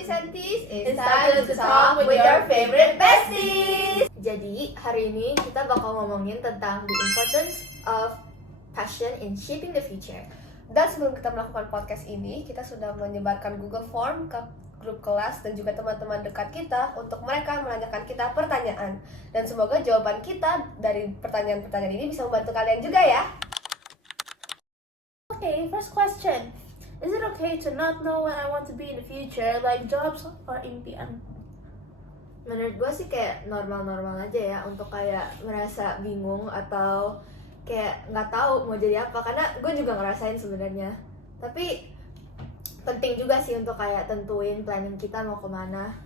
Vicentis, It's time to talk with your favorite besties. Jadi hari ini kita bakal ngomongin tentang the importance of passion in shaping the future. Dan sebelum kita melakukan podcast ini, kita sudah menyebarkan Google Form ke grup kelas dan juga teman-teman dekat kita untuk mereka menanyakan kita pertanyaan. Dan semoga jawaban kita dari pertanyaan-pertanyaan ini bisa membantu kalian juga ya. Okay, first question. Is it okay to not know what I want to be in the future, like jobs or impian? Menurut gue sih kayak normal-normal aja ya untuk kayak merasa bingung atau kayak nggak tahu mau jadi apa, karena gue juga ngerasain sebenarnya. Tapi penting juga sih untuk kayak tentuin planning kita mau kemana.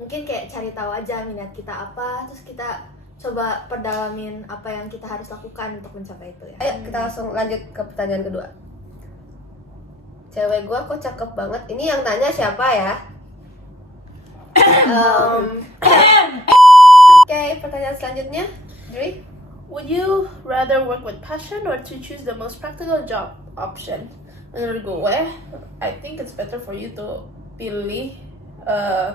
Mungkin kayak cari tahu aja minat kita apa, terus kita coba perdalamin apa yang kita harus lakukan untuk mencapai itu ya. Ayo kita langsung lanjut ke pertanyaan kedua. Cewek gua kok cakep banget. Ini yang tanya siapa ya? Oke, pertanyaan selanjutnya, Dri. Would you rather work with passion or to choose the most practical job option? Menurut gue, I think it's better for you to pilih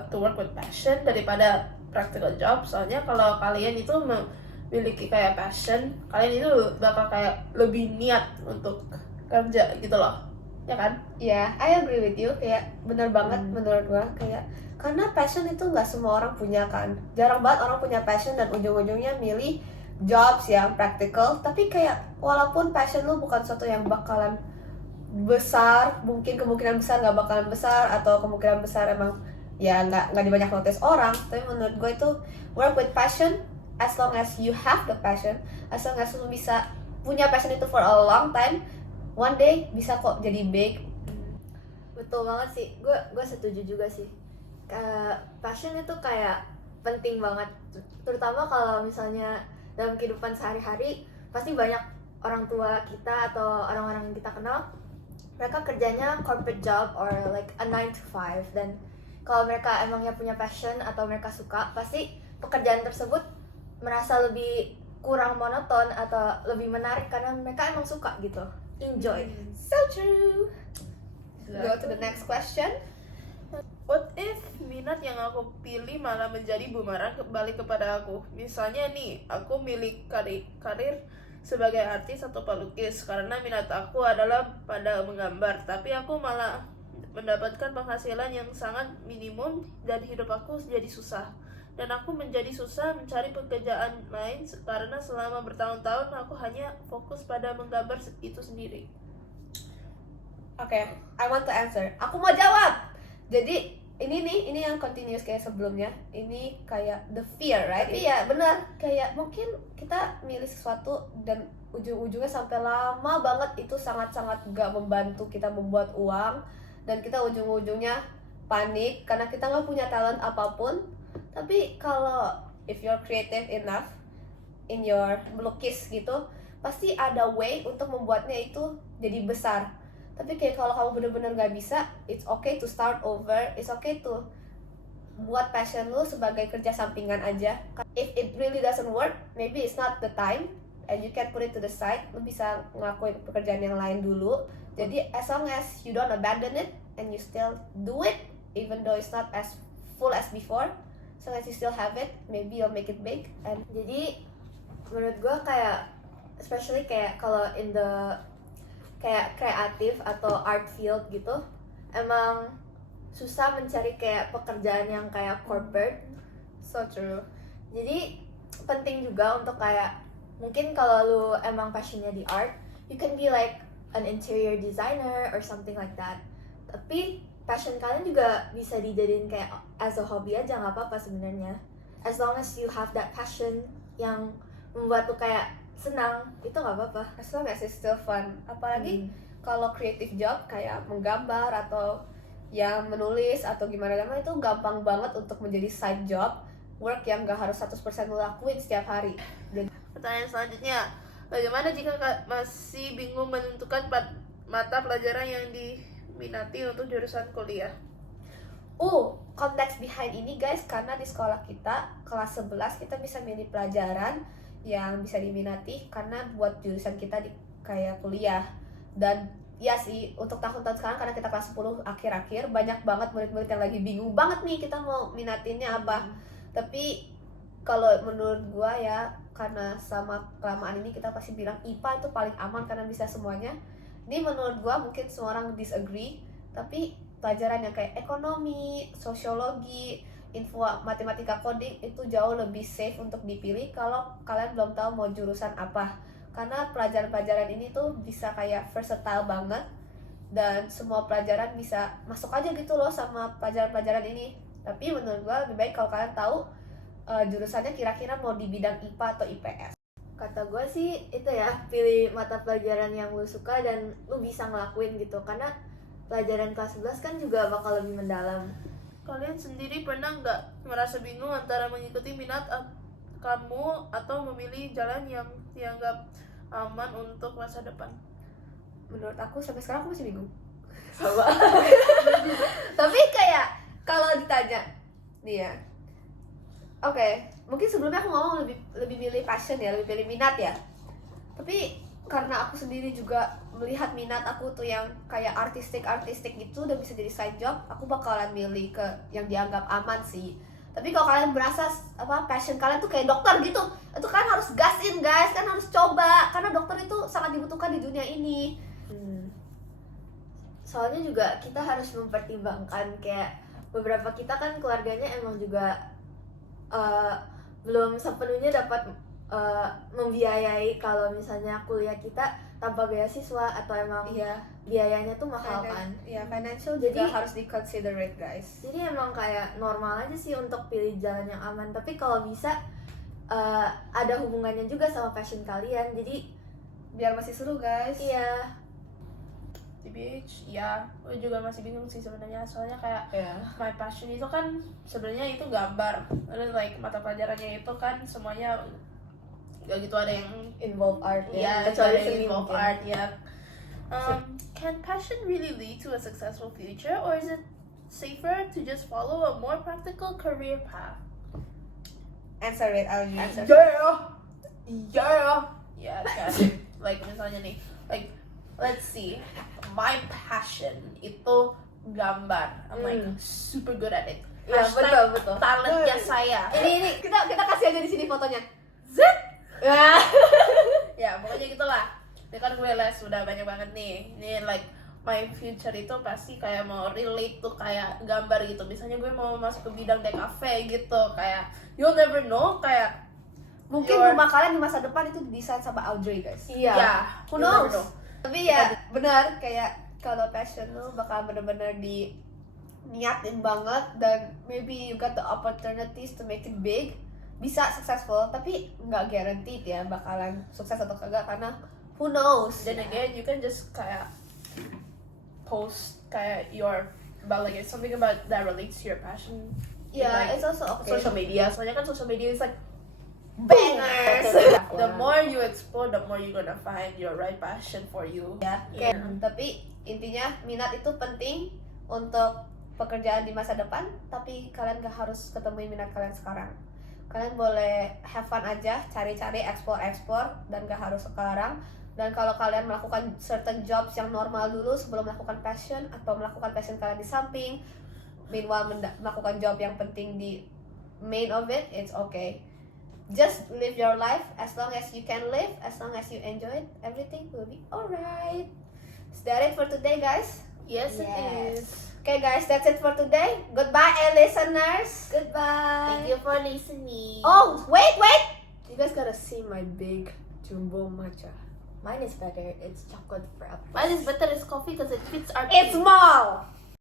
to work with passion daripada practical job. Soalnya kalau kalian itu memiliki kayak passion, kalian itu bakal kayak lebih niat untuk kerja gitu loh. Ya kan? Ya, I agree with you. Kayak bener banget menurut gua. Kayak karena passion itu nggak semua orang punya kan. Jarang banget orang punya passion dan ujung-ujungnya milih jobs yang practical. Tapi kayak walaupun passion lu bukan sesuatu yang bakalan besar, mungkin kemungkinan besar nggak bakalan besar, atau kemungkinan besar emang ya nggak dibanyak notice orang. Tapi menurut gue itu work with passion, as long as you have the passion, as long as lu bisa punya passion itu for a long time, one day bisa kok jadi big. Betul banget sih, gue setuju juga sih. Passion itu kayak penting banget, terutama kalau misalnya dalam kehidupan sehari-hari. Pasti banyak orang tua kita atau orang-orang yang kita kenal, mereka kerjanya corporate job or like a 9 to 5, dan kalau mereka emangnya punya passion atau mereka suka, pasti pekerjaan tersebut merasa lebih kurang monoton atau lebih menarik karena mereka emang suka gitu, enjoy. So true. Go to the next question. What if minat yang aku pilih malah menjadi bumerang kembali kepada aku? Misalnya nih, aku milih karir sebagai artis atau pelukis karena minat aku adalah pada menggambar, tapi aku malah mendapatkan penghasilan yang sangat minimum dan hidup aku jadi susah. Dan aku menjadi susah mencari pekerjaan lain karena selama bertahun-tahun aku hanya fokus pada menggambar itu sendiri. Oke, I want to answer. Aku mau jawab. Jadi ini yang continuous kayak sebelumnya. Ini kayak the fear, right? Tapi ya benar, kayak mungkin kita milih sesuatu dan ujung-ujungnya sampai lama banget itu sangat-sangat gak membantu kita membuat uang, dan kita ujung-ujungnya panik karena kita nggak punya talent apapun. Tapi kalau if you're creative enough in your melukis gitu, pasti ada way untuk membuatnya itu jadi besar. Tapi kayak kalau kamu bener-bener gak bisa, it's okay to start over, it's okay to buat passion lu sebagai kerja sampingan aja. If it really doesn't work, maybe it's not the time, and you can put it to the side. Lu bisa ngelakuin pekerjaan yang lain dulu. Jadi as long as you don't abandon it, and you still do it, even though it's not as full as before, as long as you still have it, maybe you'll make it big. And Jadi menurut gue kayak especially kayak kalau in the kayak kreatif atau art field gitu, emang susah mencari kayak pekerjaan yang kayak corporate. so true. Jadi penting juga untuk kayak mungkin kalau lu emang passionnya di art, you can be like an interior designer or something like that. Tapi passion kalian juga bisa dijadiin kayak as a hobby aja, nggak apa-apa sebenarnya. As long as you have that passion yang membuat lu kayak senang, itu nggak apa-apa. As long as it's still fun. Apalagi kalau creative job kayak menggambar atau yang menulis atau gimana-gimana, itu gampang banget untuk menjadi side job, work yang gak harus 100% lo lakuin setiap hari. Jadi Pertanyaan selanjutnya, bagaimana jika masih bingung menentukan mata pelajaran yang diminati untuk jurusan kuliah? konteks behind ini guys, karena di sekolah kita kelas 11 kita bisa milih pelajaran yang bisa diminati karena buat jurusan kita di kayak kuliah. Dan ya sih untuk tahun-tahun sekarang karena kita kelas 10 akhir-akhir banyak banget murid-murid yang lagi bingung banget nih kita mau minatinnya apa. Tapi kalau menurut gua ya karena sama kelamaan ini kita pasti bilang IPA itu paling aman karena bisa semuanya. Ini menurut gua mungkin semua orang disagree, tapi pelajaran yang kayak ekonomi, sosiologi, info matematika, coding itu jauh lebih safe untuk dipilih kalau kalian belum tahu mau jurusan apa. Karena pelajaran-pelajaran ini tuh bisa kayak versatile banget dan semua pelajaran bisa masuk aja gitu loh sama pelajaran-pelajaran ini. Tapi menurut gua lebih baik kalau kalian tahu jurusannya kira-kira mau di bidang IPA atau IPS. Kata gue sih itu ya, pilih mata pelajaran yang lu suka dan lu bisa ngelakuin gitu, karena pelajaran kelas 11 kan juga bakal lebih mendalam. Kalian sendiri pernah nggak merasa bingung antara mengikuti minat kamu atau memilih jalan yang dianggap aman untuk masa depan? Menurut aku sampai sekarang aku masih bingung. Sama. Tapi kayak kalau ditanya nih ya, oke, mungkin sebelumnya aku ngomong lebih milih passion ya, lebih pilih minat ya. Tapi karena aku sendiri juga melihat minat aku tuh yang kayak artistik gitu udah bisa jadi side job, aku bakalan milih ke yang dianggap aman sih. Tapi kalau kalian berasa apa passion kalian tuh kayak dokter gitu, itu kan harus gasin guys, kan harus coba karena dokter itu sangat dibutuhkan di dunia ini. Soalnya juga kita harus mempertimbangkan kayak beberapa kita kan keluarganya emang juga belum sepenuhnya dapat membiayai kalau misalnya kuliah kita tanpa beasiswa atau emang biayanya tuh mahal kan. Iya, financial Jadi juga harus di-considerate guys. Jadi emang kayak normal aja sih untuk pilih jalan yang aman. Tapi kalau bisa ada hubungannya juga sama passion kalian. Jadi Biar masih seru guys. iya. TBH, ya, gue juga masih bingung sih sebenarnya. Soalnya kayak my passion itu kan sebenarnya itu gambar. Dan like mata pelajarannya itu kan semuanya gak gitu ada yang Involve art ya, kecuali ada seni yang involve mungkin. art ya. Can passion really lead to a successful future, or is it safer to just follow a more practical career path? Answer it, Algie. Answer. Yeah, kan. Like misalnya nih, like let's see, my passion itu gambar. I'm like super good at it. Iya, Hashtag betul. talentnya saya. Ini kita kasih aja di sini fotonya. Zit. Ya pokoknya gitulah. Ini kan gue les udah banyak banget nih. Ini like my future itu pasti kayak mau relate tuh kayak gambar gitu. Misalnya gue mau masuk ke bidang DKV gitu. Kayak you'll never know kayak Mungkin your- rumah kalian di masa depan itu didesain sama Audrey guys. Iya. ya, Who you'll never knows? know. Tapi ya benar kayak kalau passion lu bakal bener-bener di niatin banget dan maybe you got the opportunities to make it big, bisa successful, tapi nggak guaranteed ya bakalan sukses atau kagak karena who knows. Then again, you can just kayak post kayak your about like something about that relates to your passion. Yeah, like, it's also okay. social media. Soalnya kan social media is like Bangers. the more you explore, the more you're gonna find your right passion for you. Ya, Yeah. tapi intinya minat itu penting untuk pekerjaan di masa depan, tapi kalian gak harus ketemuin minat kalian sekarang. Kalian boleh have fun aja, cari-cari, explore, dan gak harus sekarang. Dan kalau kalian melakukan certain jobs yang normal dulu sebelum melakukan passion, atau melakukan passion kalian di samping, meanwhile melakukan job yang penting di main of it, it's okay. Just live your life as long as you can live, as long as you enjoy it, everything will be alright. Is that it for today, guys? Yes, it Yes. is. Okay, guys, that's it for today. Goodbye, listeners. Goodbye. Thank you for listening. Oh, wait. You guys gotta see my big jumbo matcha. Mine is better. It's chocolate frappe. Mine is better as coffee because it fits our It's small.